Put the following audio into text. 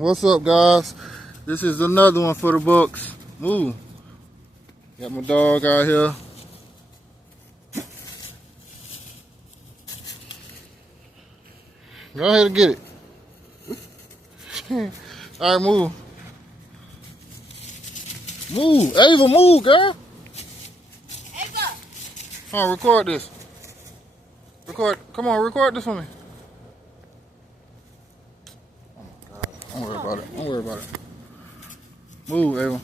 What's up, guys? This is another one for the books. Move. Got my dog out here. Go ahead and get it. All right, move. Move. Ava, move, girl. Ava. Come on, record this. Record. Come on, record this for me. Oh my God. Don't worry about it. Don't worry about it. Move, Ava.